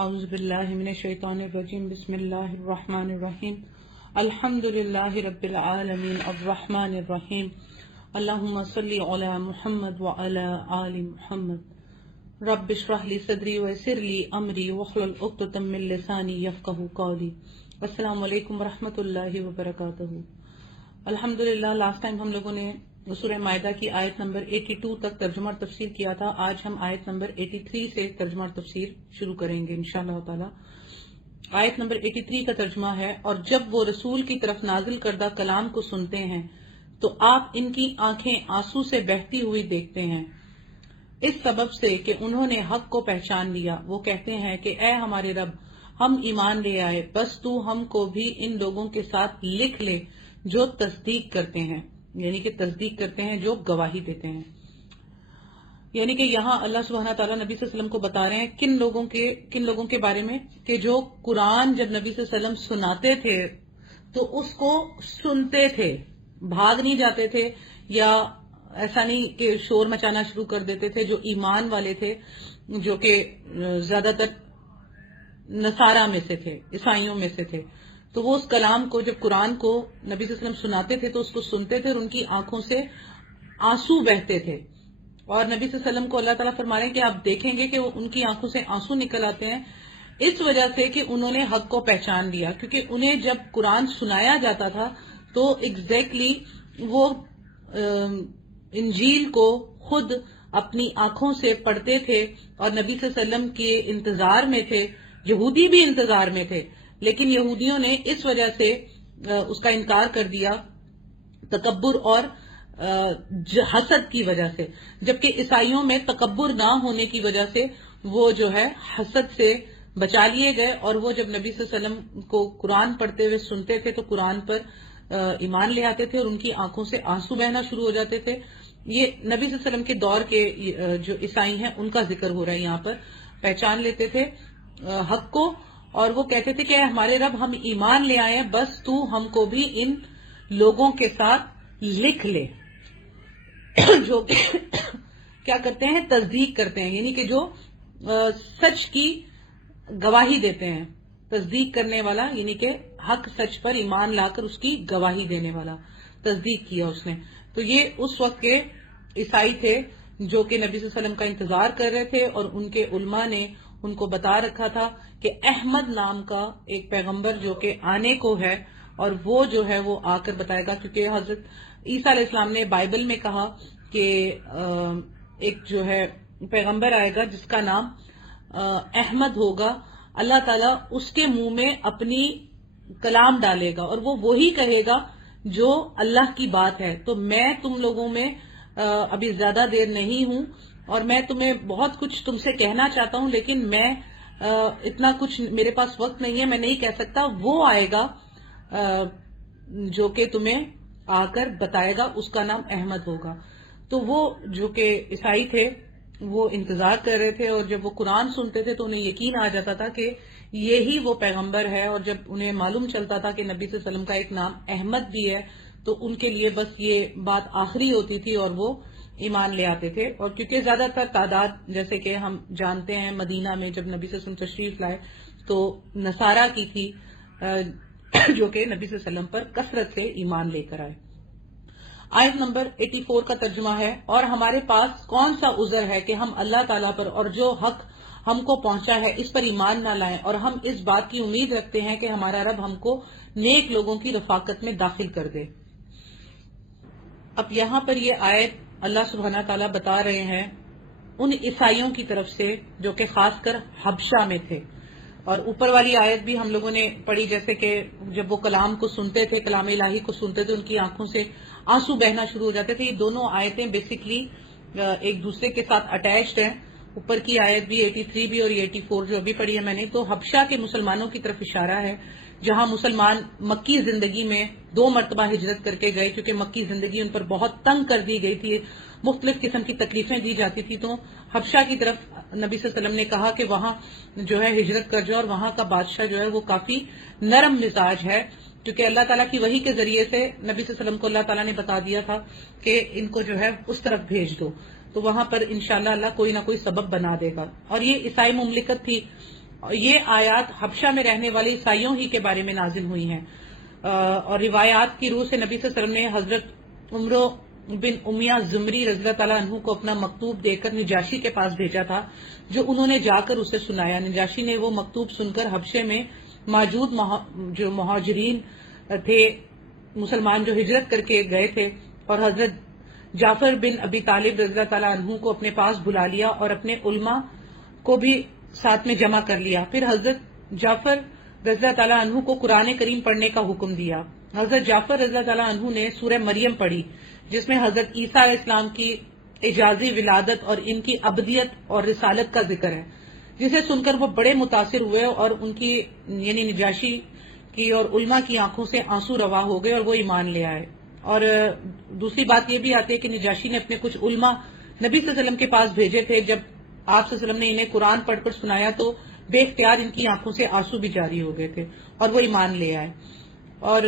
اعوذ باللہ من الشیطان الرجیم بسم اللہ الرحمن الرحیم الحمد للہ رب العالمین الرحمن الرحیم اللہم صلی علی محمد وعلی آل محمد رب اشرح لی صدری ویسر لی امری واحلل عقدۃ من لسانی یفقہوا قولی۔ السلام علیکم ورحمۃ اللہ وبرکاتہ۔ الحمدللہ لاسٹ ٹائم ہم لوگوں نے سورہ مائدہ کی آیت نمبر 82 تک ترجمہ اور تفسیر کیا تھا۔ آج ہم آیت نمبر 83 سے ترجمہ اور تفسیر شروع کریں گے انشاءاللہ تعالی۔ آیت نمبر 83 کا ترجمہ ہے، اور جب وہ رسول کی طرف نازل کردہ کلام کو سنتے ہیں تو آپ ان کی آنکھیں آنسو سے بہتی ہوئی دیکھتے ہیں، اس سبب سے کہ انہوں نے حق کو پہچان لیا۔ وہ کہتے ہیں کہ اے ہمارے رب، ہم ایمان لے آئے، بس تو ہم کو بھی ان لوگوں کے ساتھ لکھ لے جو تصدیق کرتے ہیں، یعنی کہ تصدیق کرتے ہیں، جو گواہی دیتے ہیں۔ یعنی کہ یہاں اللہ سبحانہ تعالیٰ نبی صلی اللہ علیہ وسلم کو بتا رہے ہیں کن لوگوں کے بارے میں، کہ جو قرآن جب نبی صلی اللہ علیہ وسلم سناتے تھے تو اس کو سنتے تھے، بھاگ نہیں جاتے تھے، یا ایسا نہیں کہ شور مچانا شروع کر دیتے تھے۔ جو ایمان والے تھے، جو کہ زیادہ تر نصارہ میں سے تھے، عیسائیوں میں سے تھے، تو وہ اس کلام کو، جب قرآن کو نبی صلی اللہ علیہ وسلم سناتے تھے تو اس کو سنتے تھے اور ان کی آنکھوں سے آنسو بہتے تھے۔ اور نبی صلی اللہ علیہ وسلم کو اللہ تعالیٰ فرما رہے ہیں کہ آپ دیکھیں گے کہ ان کی آنکھوں سے آنسو نکل آتے ہیں، اس وجہ سے کہ انہوں نے حق کو پہچان لیا۔ کیونکہ انہیں جب قرآن سنایا جاتا تھا تو ایگزیکٹلی وہ انجیل کو خود اپنی آنکھوں سے پڑھتے تھے اور نبی صلی اللہ علیہ وسلم کے انتظار میں تھے۔ یہودی بھی انتظار میں تھے، لیکن یہودیوں نے اس وجہ سے اس کا انکار کر دیا، تکبر اور حسد کی وجہ سے، جبکہ عیسائیوں میں تکبر نہ ہونے کی وجہ سے وہ جو ہے حسد سے بچا لیے گئے، اور وہ جب نبی صلی اللہ علیہ وسلم کو قرآن پڑھتے ہوئے سنتے تھے تو قرآن پر ایمان لے آتے تھے اور ان کی آنکھوں سے آنسو بہنا شروع ہو جاتے تھے۔ یہ نبی صلی اللہ علیہ وسلم کے دور کے جو عیسائی ہیں ان کا ذکر ہو رہا ہے یہاں پر۔ پہچان لیتے تھے حق کو، اور وہ کہتے تھے کہ ہمارے رب، ہم ایمان لے آئے ہیں، بس تو ہم کو بھی ان لوگوں کے ساتھ لکھ لے جو کیا کرتے ہیں، تصدیق کرتے ہیں، یعنی کہ جو سچ کی گواہی دیتے ہیں۔ تصدیق کرنے والا یعنی کہ حق سچ پر ایمان لا کر اس کی گواہی دینے والا، تصدیق کیا اس نے۔ تو یہ اس وقت کے عیسائی تھے جو کہ نبی صلی اللہ علیہ وسلم کا انتظار کر رہے تھے، اور ان کے علماء نے ان کو بتا رکھا تھا کہ احمد نام کا ایک پیغمبر جو کہ آنے کو ہے، اور وہ جو ہے وہ آ کر بتائے گا۔ کیونکہ حضرت عیسیٰ علیہ السلام نے بائبل میں کہا کہ ایک جو ہے پیغمبر آئے گا جس کا نام احمد ہوگا، اللہ تعالیٰ اس کے منہ میں اپنی کلام ڈالے گا اور وہ وہی کہے گا جو اللہ کی بات ہے۔ تو میں تم لوگوں میں ابھی زیادہ دیر نہیں ہوں، اور میں تمہیں بہت کچھ تم سے کہنا چاہتا ہوں، لیکن میں اتنا کچھ میرے پاس وقت نہیں ہے، میں نہیں کہہ سکتا۔ وہ آئے گا جو کہ تمہیں آ کر بتائے گا، اس کا نام احمد ہوگا۔ تو وہ جو کہ عیسائی تھے وہ انتظار کر رہے تھے، اور جب وہ قرآن سنتے تھے تو انہیں یقین آ جاتا تھا کہ یہی وہ پیغمبر ہے، اور جب انہیں معلوم چلتا تھا کہ نبی صلی اللہ علیہ وسلم کا ایک نام احمد بھی ہے تو ان کے لیے بس یہ بات آخری ہوتی تھی اور وہ ایمان لے آتے تھے۔ اور کیونکہ زیادہ تر تعداد، جیسے کہ ہم جانتے ہیں، مدینہ میں جب نبی صلی اللہ علیہ وسلم تشریف لائے تو نصارہ کی تھی جو کہ نبی صلی اللہ علیہ وسلم پر کثرت سے ایمان لے کر آئے۔ آیت نمبر 84 کا ترجمہ ہے، اور ہمارے پاس کون سا عذر ہے کہ ہم اللہ تعالیٰ پر اور جو حق ہم کو پہنچا ہے اس پر ایمان نہ لائیں، اور ہم اس بات کی امید رکھتے ہیں کہ ہمارا رب ہم کو نیک لوگوں کی رفاقت میں داخل کر دے۔ اب یہاں پر یہ آیت اللہ سبحانہ تعالیٰ بتا رہے ہیں ان عیسائیوں کی طرف سے جو کہ خاص کر حبشہ میں تھے، اور اوپر والی آیت بھی ہم لوگوں نے پڑھی، جیسے کہ جب وہ کلام کو سنتے تھے، کلام الہی کو سنتے تھے، ان کی آنکھوں سے آنسو بہنا شروع ہو جاتے تھے۔ یہ دونوں آیتیں بیسیکلی ایک دوسرے کے ساتھ اٹیچڈ ہیں، اوپر کی آیت بھی 83 بھی اور 84 جو ابھی پڑھی ہے میں نے، تو حبشہ کے مسلمانوں کی طرف اشارہ ہے، جہاں مسلمان مکی زندگی میں 2 مرتبہ ہجرت کر کے گئے، کیونکہ مکی زندگی ان پر بہت تنگ کر دی گئی تھی، مختلف قسم کی تکلیفیں دی جاتی تھی۔ تو حبشہ کی طرف نبی صلی اللہ علیہ وسلم نے کہا کہ وہاں جو ہے ہجرت کر جاؤ، اور وہاں کا بادشاہ جو ہے وہ کافی نرم مزاج ہے، کیونکہ اللہ تعالیٰ کی وحی کے ذریعے سے نبی صلی اللہ علیہ وسلم کو اللہ تعالیٰ نے بتا دیا تھا کہ ان کو جو ہے اس طرف بھیج دو، تو وہاں پر انشاءاللہ اللہ کوئی نہ کوئی سبب بنا دے گا۔ اور یہ عیسائی مملکت تھی یہ آیات حبشہ میں رہنے والے عیسائیوں ہی کے بارے میں نازل ہوئی ہیں، اور روایات کی روح سے نبی صلی اللہ علیہ وسلم نے حضرت عمرو بن امیہ زمری رضی اللہ تعالیٰ عنہ کو اپنا مکتوب دے کر نجاشی کے پاس بھیجا تھا، جو انہوں نے جا کر اسے سنایا۔ نجاشی نے وہ مکتوب سن کر حبشے میں موجود جو مہاجرین تھے، مسلمان جو ہجرت کر کے گئے تھے، اور حضرت جعفر بن ابی طالب رضی اللہ تعالیٰ عنہ کو اپنے پاس بلا لیا اور اپنے علماء کو بھی ساتھ میں جمع کر لیا۔ پھر حضرت جعفر رضی اللہ تعالیٰ عنہ کو قرآن کریم پڑھنے کا حکم دیا۔ حضرت جعفر رضی اللہ تعالیٰ عنہ نے سورہ مریم پڑھی، جس میں حضرت عیسیٰ علیہ السلام کی اعجازی ولادت اور ان کی ابدیت اور رسالت کا ذکر ہے، جسے سن کر وہ بڑے متاثر ہوئے اور ان کی یعنی نجاشی کی اور علماء کی آنکھوں سے آنسو روا ہو گئے اور وہ ایمان لے آئے۔ اور دوسری بات یہ بھی آتی ہے کہ نجاشی نے اپنے کچھ علماء نبی صلی اللہ علیہ وسلم کے پاس بھیجے تھے۔ جب آپ صلی اللہ علیہ وسلم نے انہیں قرآن پڑھ کر سنایا تو بے اختیار ان کی آنکھوں سے آنسو بھی جاری ہو گئے تھے اور وہ ایمان لے آئے۔ اور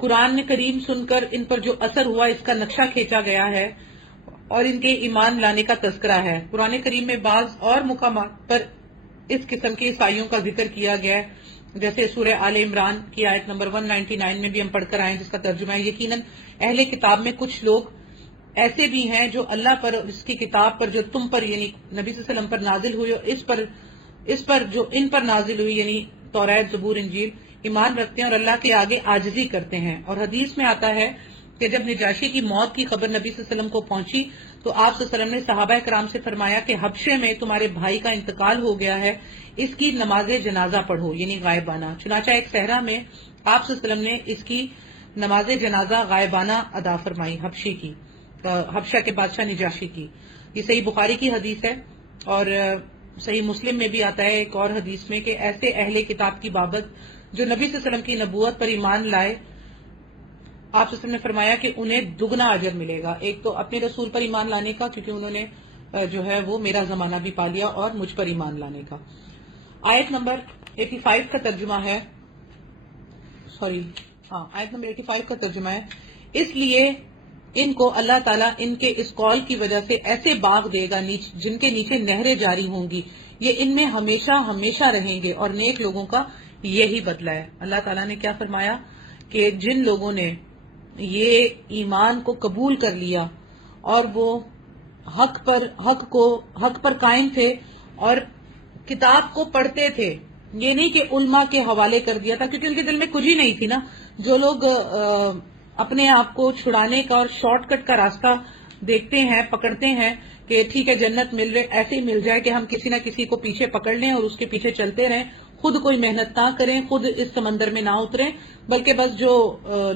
قرآن کریم سن کر ان پر جو اثر ہوا اس کا نقشہ کھینچا گیا ہے اور ان کے ایمان لانے کا تذکرہ ہے۔ قرآن کریم میں بعض اور مقامات پر اس قسم کے عیسائیوں کا ذکر کیا گیا ہے، جیسے سورہ آل عمران کی آیت نمبر 199 میں بھی ہم پڑھ کر آئے، جس کا ترجمہ ہے یقیناً اہل کتاب میں کچھ لوگ ایسے بھی ہیں جو اللہ پر اور اس کی کتاب پر جو تم پر یعنی نبی صلی اللہ علیہ وسلم پر نازل ہوئی اور اس پر جو ان پر نازل ہوئی یعنی توریت، زبور، انجیل ایمان رکھتے ہیں اور اللہ کے آگے عاجزی کرتے ہیں۔ اور حدیث میں آتا ہے کہ جب نجاشی کی موت کی خبر نبی صلی اللہ علیہ وسلم کو پہنچی تو آپ صلی اللہ علیہ وسلم نے صحابہ کرام سے فرمایا کہ حبشے میں تمہارے بھائی کا انتقال ہو گیا ہے، اس کی نماز جنازہ پڑھو یعنی غائبانہ۔ چنانچہ ایک صحرا میں آپ صلی اللہ علیہ وسلم نے اس کی نماز جنازہ غائبانہ ادا فرمائی، حبشہ کے بادشاہ نجاشی کی۔ یہ صحیح بخاری کی حدیث ہے، اور صحیح مسلم میں بھی آتا ہے ایک اور حدیث میں کہ ایسے اہل کتاب کی بابت جو نبی صلی اللہ علیہ وسلم کی نبوت پر ایمان لائے، آپ صلی اللہ علیہ وسلم نے فرمایا کہ انہیں دگنا اجر ملے گا، ایک تو اپنے رسول پر ایمان لانے کا کیونکہ انہوں نے جو ہے وہ میرا زمانہ بھی پا لیا، اور مجھ پر ایمان لانے کا۔ آیت نمبر 85 کا ترجمہ ہے آیت نمبر 85 کا ترجمہ ہے، اس لیے ان کو اللہ تعالیٰ ان کے اس قول کی وجہ سے ایسے باغ دے گا جن کے نیچے نہریں جاری ہوں گی، یہ ان میں ہمیشہ ہمیشہ رہیں گے، اور نیک لوگوں کا یہی بدلہ ہے۔ اللہ تعالیٰ نے کیا فرمایا کہ جن لوگوں نے یہ ایمان کو قبول کر لیا اور وہ حق پر قائم تھے اور کتاب کو پڑھتے تھے، یہ نہیں کہ علماء کے حوالے کر دیا تھا کیونکہ ان کے دل میں کچھ ہی نہیں تھی نا۔ جو لوگ اپنے آپ کو چھڑانے کا اور شارٹ کٹ کا راستہ دیکھتے ہیں، پکڑتے ہیں کہ ٹھیک ہے جنت مل رہے، ایسے ہی مل جائے کہ ہم کسی نہ کسی کو پیچھے پکڑ لیں اور اس کے پیچھے چلتے رہیں، خود کوئی محنت نہ کریں، خود اس سمندر میں نہ اتریں، بلکہ بس جو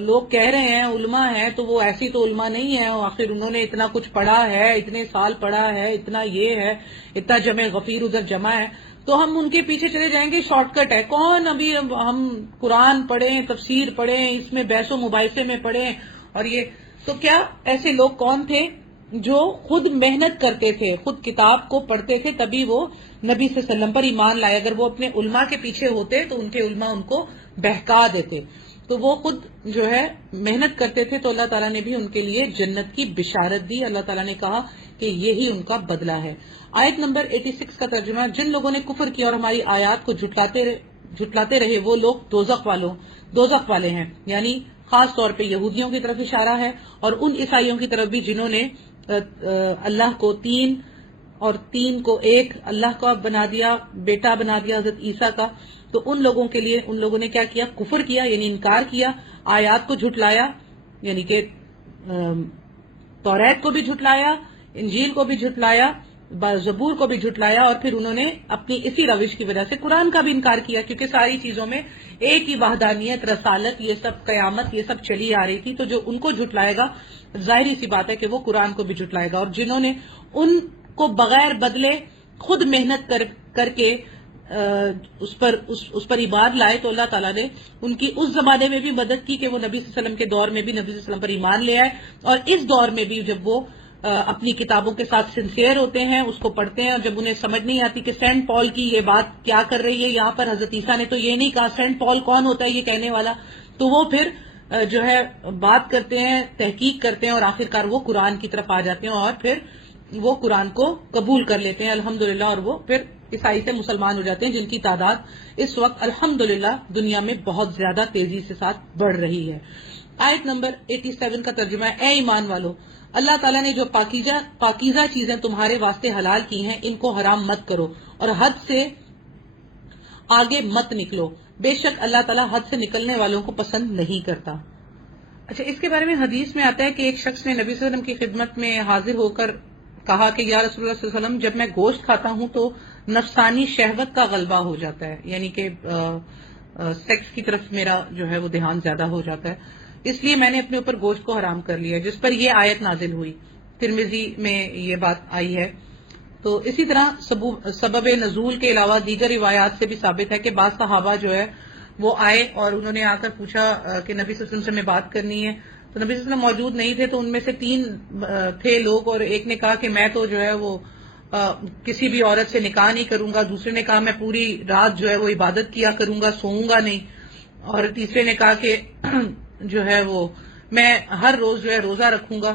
لوگ کہہ رہے ہیں علماء ہیں تو وہ ایسی تو علماء نہیں ہیں، آخر انہوں نے اتنا کچھ پڑھا ہے، اتنے سال پڑھا ہے، اتنا یہ ہے، اتنا جمع غفیر ادھر جمع ہے، تو ہم ان کے پیچھے چلے جائیں گے، شارٹ کٹ ہے۔ کون ابھی ہم قرآن پڑھیں، تفسیر پڑھیں، اس میں بحث و مباحثے میں پڑھیں، اور یہ تو کیا ایسے لوگ کون تھے جو خود محنت کرتے تھے، خود کتاب کو پڑھتے تھے، تبھی وہ نبی صلی اللہ علیہ وسلم پر ایمان لائے۔ اگر وہ اپنے علماء کے پیچھے ہوتے تو ان کے علماء ان کو بہکا دیتے، تو وہ خود جو ہے محنت کرتے تھے، تو اللہ تعالیٰ نے بھی ان کے لیے جنت کی بشارت دی۔ اللہ تعالیٰ نے کہا کہ یہی ان کا بدلہ ہے۔ آیت نمبر 86 کا ترجمہ، جن لوگوں نے کفر کیا اور ہماری آیات کو جھٹلاتے رہے وہ لوگ دوزخ والے ہیں، یعنی خاص طور پہ یہودیوں کی طرف اشارہ ہے اور ان عیسائیوں کی طرف بھی جنہوں نے اللہ کو تین اور تین کو ایک اللہ کا بنا دیا، بیٹا بنا دیا حضرت عیسیٰ کا۔ تو ان لوگوں کے لیے ان لوگوں نے کیا کیا؟ کفر کیا یعنی انکار کیا، آیات کو جھٹلایا یعنی کہ توریت کو بھی جھٹلایا، انجیل کو بھی جھٹلایا، زبور کو بھی جھٹلایا، اور پھر انہوں نے اپنی اسی روش کی وجہ سے قرآن کا بھی انکار کیا، کیونکہ ساری چیزوں میں ایک ہی وحدانیت، رسالت، یہ سب قیامت، یہ سب چلی آ رہی تھی۔ تو جو ان کو جھٹلائے گا ظاہری سی بات ہے کہ وہ قرآن کو بھی جھٹلائے گا، اور جنہوں نے ان کو بغیر بدلے خود محنت کر کے اس پر ایمان لائے، تو اللہ تعالیٰ نے ان کی اس زمانے میں بھی مدد کی کہ وہ نبی صلی اللہ علیہ وسلم کے دور میں بھی نبی صلی اللہ علیہ وسلم پر ایمان لے آئے، اور اس دور میں بھی جب وہ اپنی کتابوں کے ساتھ سنسیئر ہوتے ہیں، اس کو پڑھتے ہیں، اور جب انہیں سمجھ نہیں آتی کہ سینٹ پال کی یہ بات کیا کر رہی ہے، یہاں پر حضرت عیسیٰ نے تو یہ نہیں کہا، سینٹ پال کون ہوتا ہے یہ کہنے والا، تو وہ پھر جو ہے بات کرتے ہیں، تحقیق کرتے ہیں، اور آخرکار وہ قرآن کی طرف آ جاتے ہیں اور پھر وہ قرآن کو قبول کر لیتے ہیں الحمدللہ، اور وہ پھر عیسائی سے مسلمان ہو جاتے ہیں، جن کی تعداد اس وقت الحمدللہ دنیا میں بہت زیادہ تیزی سے ساتھ بڑھ رہی ہے۔ آیت نمبر 87 کا ترجمہ ہے، اے ایمان والو، اللہ تعالیٰ نے جو پاکیزہ چیزیں تمہارے واسطے حلال کی ہیں ان کو حرام مت کرو اور حد سے آگے مت نکلو، بے شک اللہ تعالیٰ حد سے نکلنے والوں کو پسند نہیں کرتا۔ اچھا، اس کے بارے میں حدیث میں آتا ہے کہ ایک شخص نے نبی صلی اللہ علیہ وسلم کی خدمت میں حاضر ہو کر کہا کہ یا رسول اللہ صلی اللہ علیہ وسلم، جب میں گوشت کھاتا ہوں تو نفسانی شہوت کا غلبہ ہو جاتا ہے، یعنی کہ سیکس کی طرف میرا جو ہے وہ دھیان زیادہ ہو جاتا ہے، اس لیے میں نے اپنے اوپر گوشت کو حرام کر لیا، جس پر یہ آیت نازل ہوئی۔ ترمذی میں یہ بات آئی ہے۔ تو اسی طرح سبب نزول کے علاوہ دیگر روایات سے بھی ثابت ہے کہ بعض صحابہ جو ہے وہ آئے اور انہوں نے آ کر پوچھا کہ نبی صلی اللہ علیہ وسلم سے میں بات کرنی ہے، تو نبی صلی اللہ علیہ وسلم موجود نہیں تھے، تو ان میں سے 3 تھے لوگ، اور ایک نے کہا کہ میں تو جو ہے وہ کسی بھی عورت سے نکاح نہیں کروں گا، دوسرے نے کہا میں پوری رات جو ہے وہ عبادت کیا کروں گا، سوؤں گا نہیں، اور تیسرے نے کہا کہ جو ہے وہ میں ہر روز جو ہے روزہ رکھوں گا۔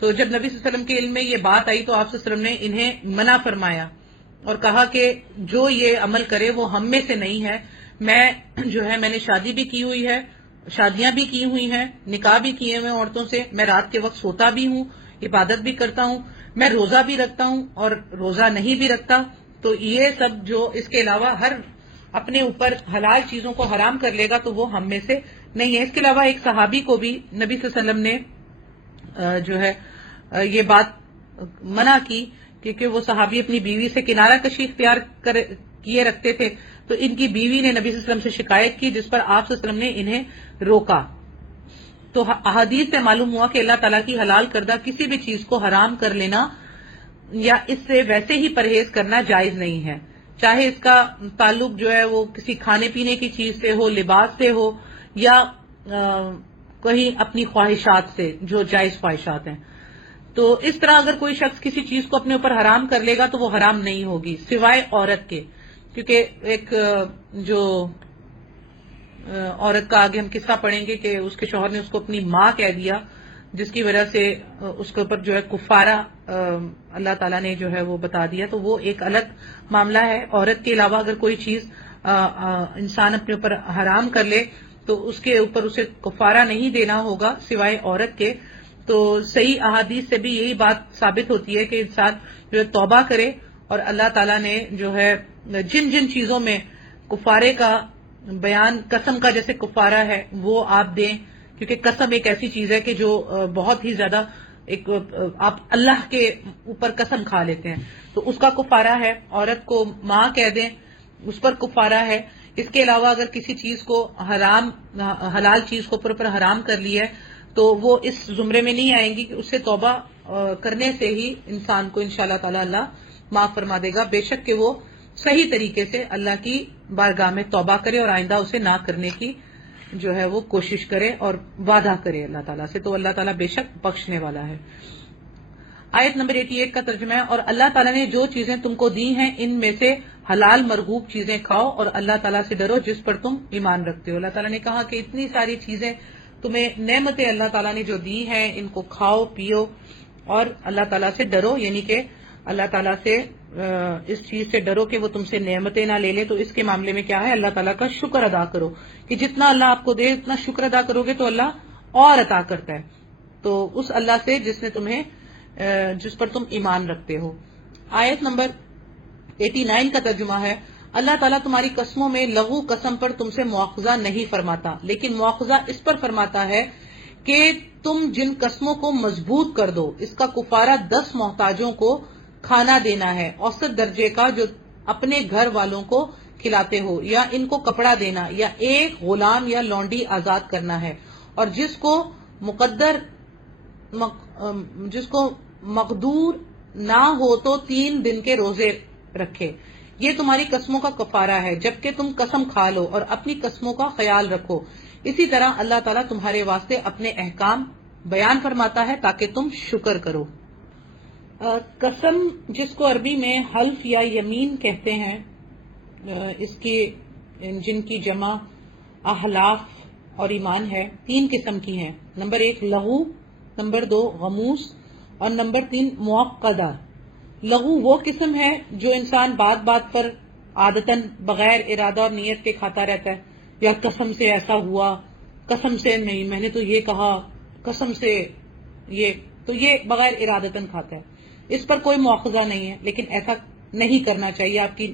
تو جب نبی صلی اللہ علیہ وسلم کے علم میں یہ بات آئی تو آپ صلی اللہ علیہ وسلم نے انہیں منع فرمایا اور کہا کہ جو یہ عمل کرے وہ ہم میں سے نہیں ہے۔ میں نے شادی بھی کی ہوئی ہے، شادیاں بھی کی ہوئی ہیں، نکاح بھی کیے ہوئے عورتوں سے، میں رات کے وقت سوتا بھی ہوں، عبادت بھی کرتا ہوں، میں روزہ بھی رکھتا ہوں اور روزہ نہیں بھی رکھتا۔ تو یہ سب جو اس کے علاوہ ہر اپنے اوپر حلال چیزوں کو حرام کر لے گا تو وہ ہم میں سے نہیں ہے۔ اس کے علاوہ ایک صحابی کو بھی نبی صلی اللہ علیہ وسلم نے جو ہے یہ بات منع کی، کیونکہ وہ صحابی اپنی بیوی سے کنارہ کشی اختیار کیے رکھتے تھے، تو ان کی بیوی نے نبی صلی اللہ علیہ وسلم سے شکایت کی، جس پر آپ صلی اللہ علیہ وسلم نے انہیں روکا۔ تو احادیث سے معلوم ہوا کہ اللہ تعالیٰ کی حلال کردہ کسی بھی چیز کو حرام کر لینا یا اس سے ویسے ہی پرہیز کرنا جائز نہیں ہے، چاہے اس کا تعلق جو ہے وہ کسی کھانے پینے کی چیز سے ہو، لباس سے ہو، یا کہیں اپنی خواہشات سے جو جائز خواہشات ہیں۔ تو اس طرح اگر کوئی شخص کسی چیز کو اپنے اوپر حرام کر لے گا تو وہ حرام نہیں ہوگی، سوائے عورت کے، کیونکہ ایک جو عورت کا آگے ہم قصہ پڑھیں گے کہ اس کے شوہر نے اس کو اپنی ماں کہہ دیا، جس کی وجہ سے اس کے اوپر جو ہے کفارہ اللہ تعالیٰ نے جو ہے وہ بتا دیا، تو وہ ایک الگ معاملہ ہے۔ عورت کے علاوہ اگر کوئی چیز انسان اپنے اوپر حرام کر لے تو اس کے اوپر اسے کفارہ نہیں دینا ہوگا سوائے عورت کے۔ تو صحیح احادیث سے بھی یہی بات ثابت ہوتی ہے کہ انسان جو ہے توبہ کرے اور اللہ تعالیٰ نے جو ہے جن جن چیزوں میں کفارے کا بیان، قسم کا جیسے کفارہ ہے وہ آپ دیں، کیونکہ قسم ایک ایسی چیز ہے کہ جو بہت ہی زیادہ آپ اللہ کے اوپر قسم کھا لیتے ہیں، تو اس کا کفارہ ہے۔ عورت کو ماں کہہ دیں، اس پر کفارہ ہے۔ اس کے علاوہ اگر کسی چیز کو حلال چیز کو پر حرام کر لی ہے تو وہ اس زمرے میں نہیں آئیں گی کہ اس سے توبہ کرنے سے ہی انسان کو انشاءاللہ تعالی اللہ معاف فرما دے گا، بے شک کہ وہ صحیح طریقے سے اللہ کی بارگاہ میں توبہ کرے اور آئندہ اسے نہ کرنے کی جو ہے وہ کوشش کرے اور وعدہ کرے اللہ تعالیٰ سے، تو اللہ تعالیٰ بے شک بخشنے والا ہے۔ آیت نمبر 88 کا ترجمہ ہے، اور اللہ تعالیٰ نے جو چیزیں تم کو دی ہیں ان میں سے حلال مرغوب چیزیں کھاؤ اور اللہ تعالیٰ سے ڈرو جس پر تم ایمان رکھتے ہو۔ اللہ تعالیٰ نے کہا کہ اتنی ساری چیزیں تمہیں نعمتیں اللہ تعالیٰ نے جو دی ہیں ان کو کھاؤ پیو اور اللہ تعالیٰ سے ڈرو، یعنی کہ اللہ تعالیٰ سے اس چیز سے ڈرو کہ وہ تم سے نعمتیں نہ لے لے۔ تو اس کے معاملے میں کیا ہے، اللہ تعالیٰ کا شکر ادا کرو کہ جتنا اللہ آپ کو دے اتنا شکر ادا کرو گے تو اللہ اور عطا کرتا ہے، تو اس اللہ سے جس پر تم ایمان رکھتے ہو۔ آیت نمبر 89 کا ترجمہ ہے، اللہ تعالیٰ تمہاری قسموں میں لغو قسم پر تم سے مواخذہ نہیں فرماتا، لیکن مواخذہ اس پر فرماتا ہے کہ تم جن قسموں کو مضبوط کر دو اس کا کفارہ 10 محتاجوں کو کھانا دینا ہے اوسط درجے کا جو اپنے گھر والوں کو کھلاتے ہو، یا ان کو کپڑا دینا، یا ایک غلام یا لونڈی آزاد کرنا ہے، اور جس کو مقدور نہ ہو تو 3 دن کے روزے رکھے۔ یہ تمہاری قسموں کا کفارہ ہے جبکہ تم قسم کھا لو اور اپنی قسموں کا خیال رکھو۔ اسی طرح اللہ تعالیٰ تمہارے واسطے اپنے احکام بیان فرماتا ہے تاکہ تم شکر کرو۔ قسم جس کو عربی میں حلف یا یمین کہتے ہیں، اس کی جن کی جمع احلاف اور ایمان ہے، 3 قسم کی ہیں۔ نمبر 1 لغو، نمبر 2 غموس اور نمبر 3 معقدہ۔ لغو وہ قسم ہے جو انسان بات بات پر عادتاً بغیر ارادہ اور نیت کے کھاتا رہتا ہے، یا قسم سے ایسا ہوا، قسم سے نہیں میں نے تو یہ کہا، قسم سے یہ بغیر ارادتاً کھاتا ہے، اس پر کوئی مواخذہ نہیں ہے، لیکن ایسا نہیں کرنا چاہیے، آپ کی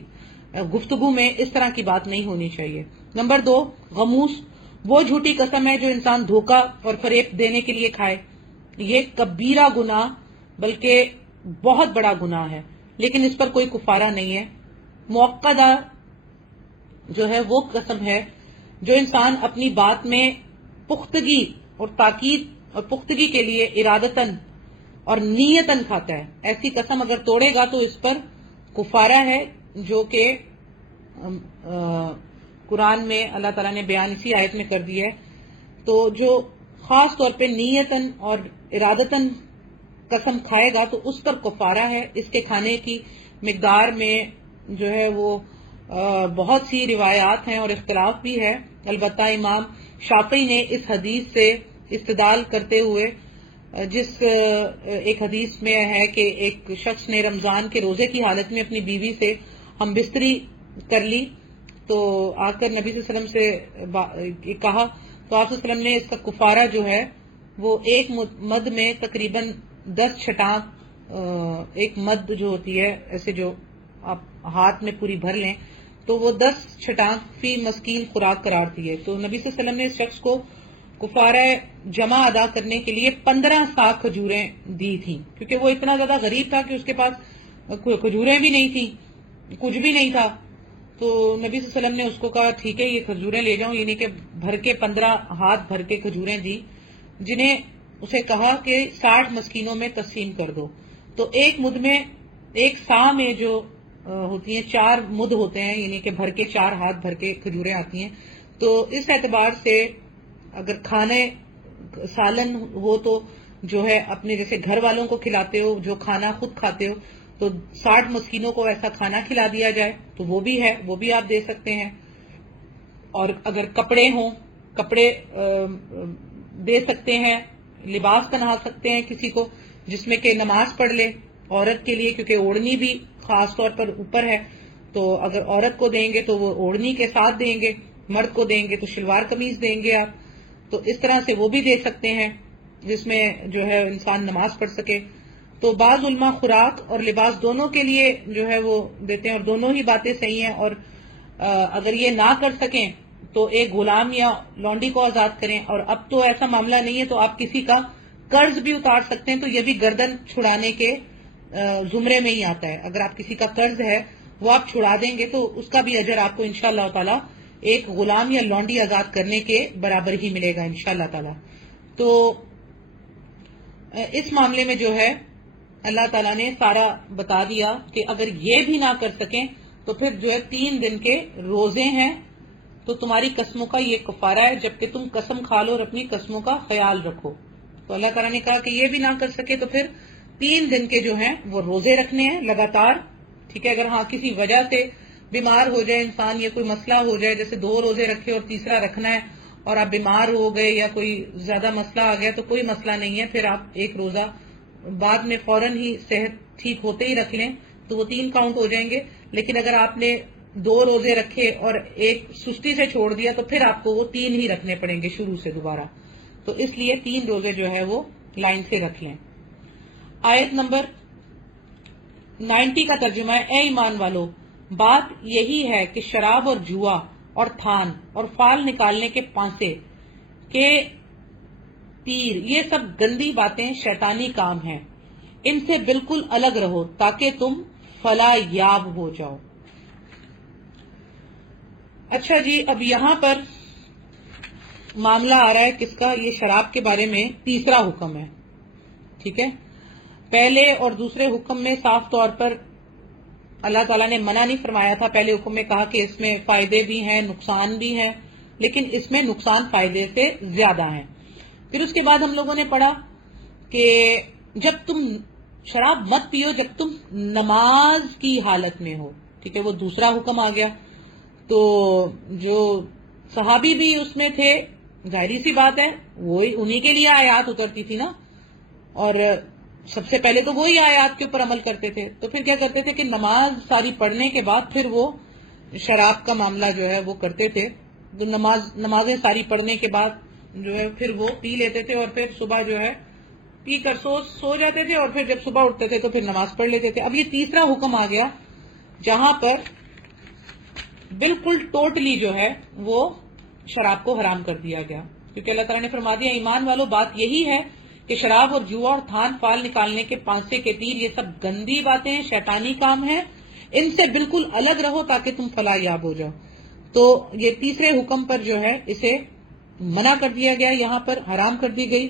گفتگو میں اس طرح کی بات نہیں ہونی چاہیے۔ نمبر 2، غموس وہ جھوٹی قسم ہے جو انسان دھوکہ اور فریب دینے کے لیے کھائے، یہ کبیرہ گناہ بلکہ بہت بڑا گناہ ہے، لیکن اس پر کوئی کفارہ نہیں ہے۔ موقدہ جو ہے وہ قسم ہے جو انسان اپنی بات میں پختگی اور تاکید اور پختگی کے لیے ارادتاً اور نیتاً کھاتا ہے، ایسی قسم اگر توڑے گا تو اس پر کفارہ ہے، جو کہ قرآن میں اللہ تعالیٰ نے بیان اسی آیت میں کر دی ہے۔ تو جو خاص طور پہ نیتاً اور ارادتاً قسم کھائے گا تو اس پر کفارہ ہے۔ اس کے کھانے کی مقدار میں جو ہے وہ بہت سی روایات ہیں اور اختلاف بھی ہے، البتہ امام شافعی نے اس حدیث سے استدلال کرتے ہوئے، جس ایک حدیث میں ہے کہ ایک شخص نے رمضان کے روزے کی حالت میں اپنی بیوی سے ہم بستری کر لی، تو آ کر نبی صلی اللہ علیہ وسلم سے کہا تو آپ صلی اللہ علیہ وسلم نے اس کا کفارہ جو ہے وہ ایک مد میں تقریباً 10 چھٹانک، ایک مد جو ہوتی ہے ایسے جو آپ ہاتھ میں پوری بھر لیں تو وہ 10 چھٹانک فی مسکین خوراک قرار دی ہے۔ تو نبی صلی اللہ علیہ وسلم نے اس شخص کو کفارہ جمع ادا کرنے کے لیے 15 ساغ کھجوریں دی تھیں، کیونکہ وہ اتنا زیادہ غریب تھا کہ اس کے پاس کھجوریں بھی نہیں تھیں، کچھ بھی نہیں تھا۔ تو نبی صلی اللہ علیہ وسلم نے اس کو کہا ٹھیک ہے یہ کھجوریں لے جاؤں، یعنی کہ بھر کے 15 ہاتھ بھر کے کھجوریں دی، جنہیں اسے کہا کہ 60 مسکینوں میں تقسیم کر دو۔ تو ایک مد میں، ایک سا میں جو ہوتی ہیں 4 مد ہوتے ہیں، یعنی کہ بھر کے 4 ہاتھ بھر کے کھجوریں آتی ہیں۔ تو اس اعتبار سے اگر کھانے سالن ہو تو جو ہے اپنے جیسے گھر والوں کو کھلاتے ہو، جو کھانا خود کھاتے ہو، تو 60 مسکینوں کو ایسا کھانا کھلا دیا جائے تو وہ بھی ہے، وہ بھی آپ دے سکتے ہیں۔ اور اگر کپڑے ہوں، کپڑے دے سکتے ہیں، لباس پہنا سکتے ہیں کسی کو جس میں کہ نماز پڑھ لے، عورت کے لیے کیونکہ اوڑھنی بھی خاص طور پر اوپر ہے، تو اگر عورت کو دیں گے تو وہ اوڑھنی کے ساتھ دیں گے، مرد کو دیں گے تو شلوار قمیض دیں گے آپ، تو اس طرح سے وہ بھی دے سکتے ہیں جس میں جو ہے انسان نماز پڑھ سکے۔ تو بعض علماء خوراک اور لباس دونوں کے لیے جو ہے وہ دیتے ہیں، اور دونوں ہی باتیں صحیح ہیں، اور اگر یہ نہ کر سکیں تو ایک غلام یا لونڈی کو آزاد کریں، اور اب تو ایسا معاملہ نہیں ہے تو آپ کسی کا قرض بھی اتار سکتے ہیں، تو یہ بھی گردن چھڑانے کے زمرے میں ہی آتا ہے۔ اگر آپ کسی کا قرض ہے وہ آپ چھڑا دیں گے تو اس کا بھی اجر آپ کو انشاءاللہ تعالی ایک غلام یا لونڈی آزاد کرنے کے برابر ہی ملے گا انشاءاللہ تعالی۔ تو اس معاملے میں جو ہے اللہ تعالیٰ نے سارا بتا دیا کہ اگر یہ بھی نہ کر سکیں تو پھر جو ہے 3 دن کے روزے ہیں، تو تمہاری قسموں کا یہ کفارہ ہے، جبکہ تم قسم کھا لو اور اپنی قسموں کا خیال رکھو۔ تو اللہ تعالیٰ نے کہا کہ یہ بھی نہ کر سکے تو پھر 3 دن کے جو ہیں وہ روزے رکھنے ہیں لگاتار، ٹھیک ہے۔ اگر ہاں کسی وجہ سے بیمار ہو جائے انسان یا کوئی مسئلہ ہو جائے، جیسے 2 روزے رکھے اور تیسرا رکھنا ہے، اور آپ بیمار ہو گئے یا کوئی زیادہ مسئلہ آ گیا تو کوئی مسئلہ نہیں ہے، پھر آپ ایک روزہ بعد میں فوراً ہی صحت ٹھیک ہوتے ہی رکھ لیں تو وہ 3 کاؤنٹ ہو جائیں گے۔ لیکن اگر آپ نے 2 روزے رکھے اور ایک سستی سے چھوڑ دیا تو پھر آپ کو وہ 3 ہی رکھنے پڑیں گے شروع سے دوبارہ، تو اس لیے 3 روزے جو ہے وہ لائن سے رکھ لیں۔ آیت نمبر 90 کا ترجمہ ہے، اے ایمان والو، بات یہی ہے کہ شراب اور جوا اور تھان اور فال نکالنے کے پانسے کے تیر، یہ سب گندی باتیں شیطانی کام ہیں، ان سے بالکل الگ رہو تاکہ تم فلاح یاب ہو جاؤ۔ اچھا جی، اب یہاں پر معاملہ آ رہا ہے کس کا؟ یہ شراب کے بارے میں تیسرا حکم ہے، ٹھیک ہے۔ پہلے اور دوسرے حکم میں صاف طور پر اللہ تعالیٰ نے منع نہیں فرمایا تھا۔ پہلے حکم میں کہا کہ اس میں فائدے بھی ہیں نقصان بھی ہیں، لیکن اس میں نقصان فائدے سے زیادہ ہیں۔ پھر اس کے بعد ہم لوگوں نے پڑھا کہ جب تم شراب مت پیو جب تم نماز کی حالت میں ہو، ٹھیک ہے، وہ دوسرا حکم آ گیا۔ تو جو صحابی بھی اس میں تھے، ظاہری سی بات ہے وہی انہی کے لیے آیات اترتی تھی نا، اور سب سے پہلے تو وہی آیات کے اوپر عمل کرتے تھے، تو پھر کیا کرتے تھے کہ نماز ساری پڑھنے کے بعد پھر وہ شراب کا معاملہ جو ہے وہ کرتے تھے. تو نمازیں ساری پڑھنے کے بعد جو ہے پھر وہ پی لیتے تھے، اور پھر صبح جو ہے پی کر سو جاتے تھے، اور پھر جب صبح اٹھتے تھے تو پھر نماز پڑھ لیتے تھے. اب یہ تیسرا حکم آ گیا جہاں پر بالکل ٹوٹلی جو ہے وہ شراب کو حرام کر دیا گیا، کیونکہ اللہ تعالیٰ نے فرما دیا ایمان والو بات یہی ہے کہ شراب اور جوا اور تھان فال نکالنے کے پانسے کے تیر یہ سب گندی باتیں ہیں، شیطانی کام ہیں، ان سے بالکل الگ رہو تاکہ تم فلاح یاب ہو جاؤ. تو یہ تیسرے حکم پر جو ہے اسے منع کر دیا گیا، یہاں پر حرام کر دی گئی.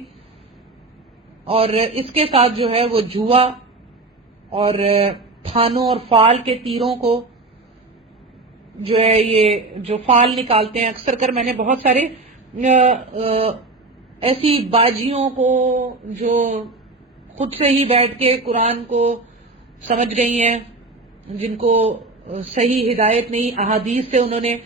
اور اس کے ساتھ جو ہے وہ جوا اور تھانوں اور فال کے تیروں کو جو ہے یہ جو فال نکالتے ہیں، اکثر کر میں نے بہت سارے ایسی باجیوں کو جو خود سے ہی بیٹھ کے قرآن کو سمجھ گئی ہیں، جن کو صحیح ہدایت نہیں، احادیث سے انہوں نے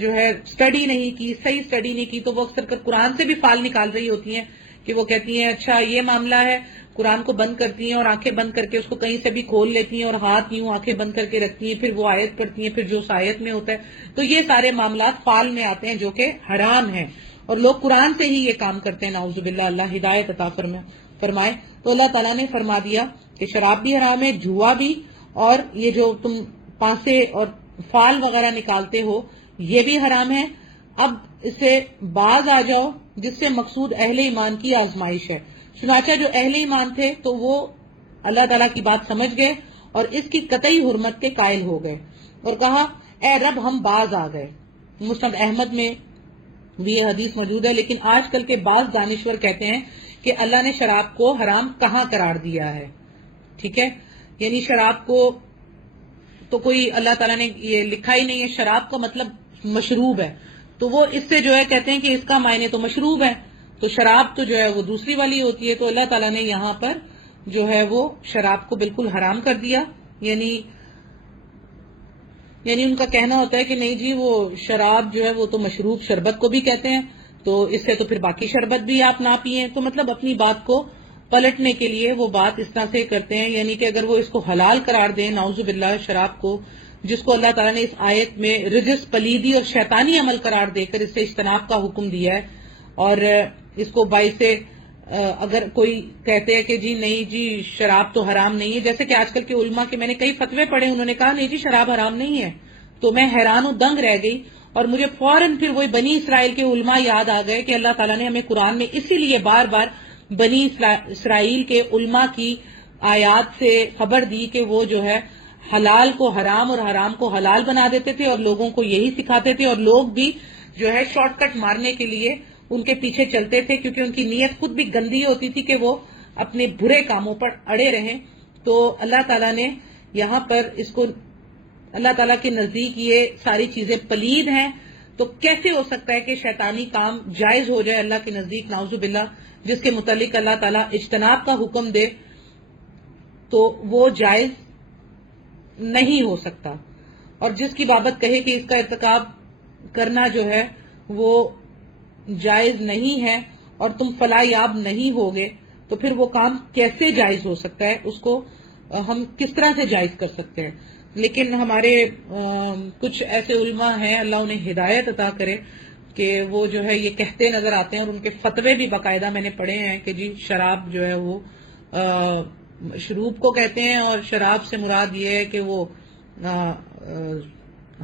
جو ہے اسٹڈی نہیں کی، صحیح اسٹڈی نہیں کی، تو وہ اکثر کر قرآن سے بھی فال نکال رہی ہوتی ہیں کہ وہ کہتی ہیں اچھا یہ معاملہ ہے، قرآن کو بند کرتی ہیں اور آنکھیں بند کر کے اس کو کہیں سے بھی کھول لیتی ہیں اور ہاتھ یوں آنکھیں بند کر کے رکھتی ہیں، پھر وہ آیت پڑھتی ہیں، پھر جو اس آیت میں ہوتا ہے. تو یہ سارے معاملات فال میں آتے ہیں جو کہ حرام ہیں، اور لوگ قرآن سے ہی یہ کام کرتے ہیں، نعوذ باللہ، اللہ ہدایت عطا فرمائے. تو اللہ تعالیٰ نے فرما دیا کہ شراب بھی حرام ہے، جوا بھی، اور یہ جو تم پانسے اور فال وغیرہ نکالتے ہو یہ بھی حرام ہے. اب اس سے باز آ جاؤ جس سے مقصود اہل ایمان کی آزمائش ہے. چنانچہ جو اہل ایمان تھے تو وہ اللہ تعالیٰ کی بات سمجھ گئے اور اس کی قطعی حرمت کے قائل ہو گئے اور کہا اے رب ہم باز آ گئے. مسند احمد میں بھی یہ حدیث موجود ہے، لیکن آج کل کے بعض دانشور کہتے ہیں کہ اللہ نے شراب کو حرام کہاں قرار دیا ہے. ٹھیک ہے، یعنی شراب کو تو کوئی اللہ تعالیٰ نے یہ لکھا ہی نہیں ہے. شراب کا مطلب مشروب ہے، تو وہ اس سے جو ہے کہتے ہیں کہ اس کا معنی تو مشروب ہے، تو شراب تو جو ہے وہ دوسری والی ہوتی ہے. تو اللہ تعالیٰ نے یہاں پر جو ہے وہ شراب کو بالکل حرام کر دیا. یعنی ان کا کہنا ہوتا ہے کہ نہیں جی وہ شراب جو ہے وہ تو مشروب شربت کو بھی کہتے ہیں، تو اس سے تو پھر باقی شربت بھی آپ نہ پیئیں. تو مطلب اپنی بات کو پلٹنے کے لیے وہ بات اس طرح سے کرتے ہیں، یعنی کہ اگر وہ اس کو حلال قرار دیں نعوذ باللہ شراب کو، جس کو اللہ تعالیٰ نے اس آیت میں رجس، پلیدی اور شیطانی عمل قرار دے کر اس سے اجتناب کا حکم دیا ہے، اور اس کو باعث اگر کوئی کہتے ہیں کہ جی نہیں جی شراب تو حرام نہیں ہے، جیسے کہ آج کل کے علماء کے میں نے کئی فتوے پڑھے، انہوں نے کہا نہیں جی شراب حرام نہیں ہے، تو میں حیران و دنگ رہ گئی. اور مجھے فوراً پھر وہی بنی اسرائیل کے علماء یاد آ گئے کہ اللہ تعالیٰ نے ہمیں قرآن میں اسی لیے بار بار بنی اسرائیل کے علماء کی آیات سے خبر دی کہ وہ جو ہے حلال کو حرام اور حرام کو حلال بنا دیتے تھے اور لوگوں کو یہی سکھاتے تھے، اور لوگ بھی جو ہے شارٹ کٹ مارنے کے لیے ان کے پیچھے چلتے تھے، کیونکہ ان کی نیت خود بھی گندی ہوتی تھی کہ وہ اپنے برے کاموں پر اڑے رہیں. تو اللہ تعالیٰ نے یہاں پر اس کو، اللہ تعالیٰ کے نزدیک یہ ساری چیزیں پلید ہیں، تو کیسے ہو سکتا ہے کہ شیطانی کام جائز ہو جائے اللہ کے نزدیک نعوذ باللہ، جس کے متعلق اللہ تعالیٰ اجتناب کا حکم دے تو وہ جائز نہیں ہو سکتا. اور جس کی بابت کہے کہ اس کا ارتکاب کرنا جو ہے وہ جائز نہیں ہے اور تم فلاح یاب نہیں ہوگے، تو پھر وہ کام کیسے جائز ہو سکتا ہے، اس کو ہم کس طرح سے جائز کر سکتے ہیں. لیکن ہمارے کچھ ایسے علماء ہیں، اللہ انہیں ہدایت عطا کرے، کہ وہ جو ہے یہ کہتے نظر آتے ہیں، اور ان کے فتوے بھی باقاعدہ میں نے پڑھے ہیں کہ جی شراب جو ہے وہ مشروب کو کہتے ہیں، اور شراب سے مراد یہ ہے کہ وہ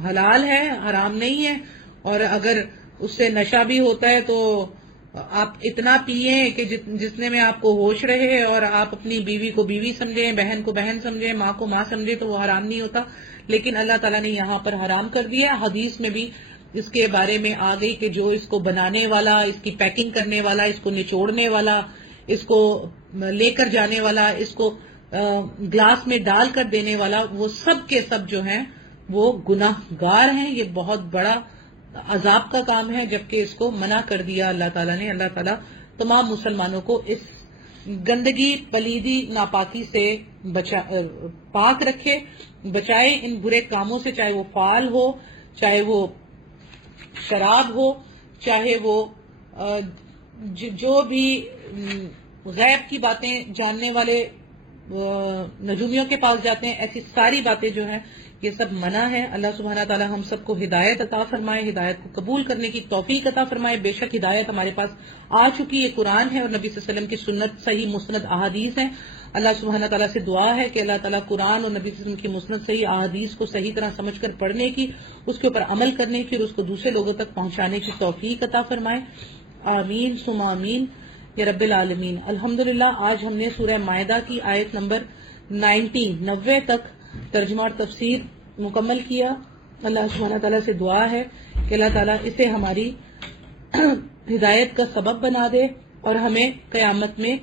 حلال ہے، حرام نہیں ہے، اور اگر اس سے نشہ بھی ہوتا ہے تو آپ اتنا پیئیں کہ جتنے میں آپ کو ہوش رہے، اور آپ اپنی بیوی کو بیوی سمجھیں، بہن کو بہن سمجھیں، ماں کو ماں سمجھیں، تو وہ حرام نہیں ہوتا. لیکن اللہ تعالیٰ نے یہاں پر حرام کر دیا. حدیث میں بھی اس کے بارے میں آ گئی کہ جو اس کو بنانے والا، اس کی پیکنگ کرنے والا، اس کو نچوڑنے والا، اس کو لے کر جانے والا، اس کو گلاس میں ڈال کر دینے والا، وہ سب کے سب جو ہیں وہ گناہ گار ہیں. یہ بہت بڑا عذاب کا کام ہے، جبکہ اس کو منع کر دیا اللہ تعالیٰ نے. اللہ تعالیٰ تمام مسلمانوں کو اس گندگی، پلیدی، ناپاکی سے پاک رکھے، بچائے ان برے کاموں سے، چاہے وہ فال ہو، چاہے وہ شراب ہو، چاہے وہ جو بھی غیب کی باتیں جاننے والے نجومیوں کے پاس جاتے ہیں، ایسی ساری باتیں جو ہیں یہ سب منع ہے۔ اللہ سبحانہ تعالی ہم سب کو ہدایت عطا فرمائے، ہدایت کو قبول کرنے کی توفیق عطا فرمائے۔ بے شک ہدایت ہمارے پاس آ چکی، یہ قرآن ہے اور نبی صلی اللہ علیہ وسلم کی سنت صحیح مسند احادیث ہیں۔ اللہ سبحانہ تعالیٰ سے دعا ہے کہ اللہ تعالیٰ قرآن اور نبی صلی اللہ علیہ وسلم کی مسند صحیح احادیث کو صحیح طرح سمجھ کر پڑھنے کی، اس کے اوپر عمل کرنے کی اور اس کو دوسرے لوگوں تک پہنچانے کی توفیق عطا فرمائے۔ آمین ثم آمین یا رب العالمین۔ الحمدللہ آج ہم نے سورہ مائدہ کی آیت نمبر 90 تک ترجمہ اور تفسیر مکمل کیا۔ اللہ سبحانہ تعالیٰ سے دعا ہے کہ اللہ تعالیٰ اسے ہماری ہدایت کا سبب بنا دے اور ہمیں قیامت میں،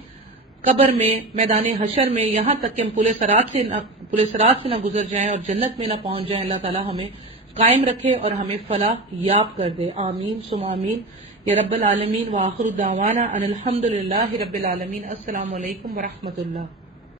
قبر میں، میدان حشر میں، یہاں تک کہ ہم پل صراط سے نہ گزر جائیں اور جنت میں نہ پہنچ جائیں، اللہ تعالیٰ ہمیں قائم رکھے اور ہمیں فلاح یاب کر دے۔ آمین ثم آمین یا رب العالمین۔ وآخر دعوانا ان الحمد للہ رب العالمین۔ السلام علیکم ورحمۃ اللہ۔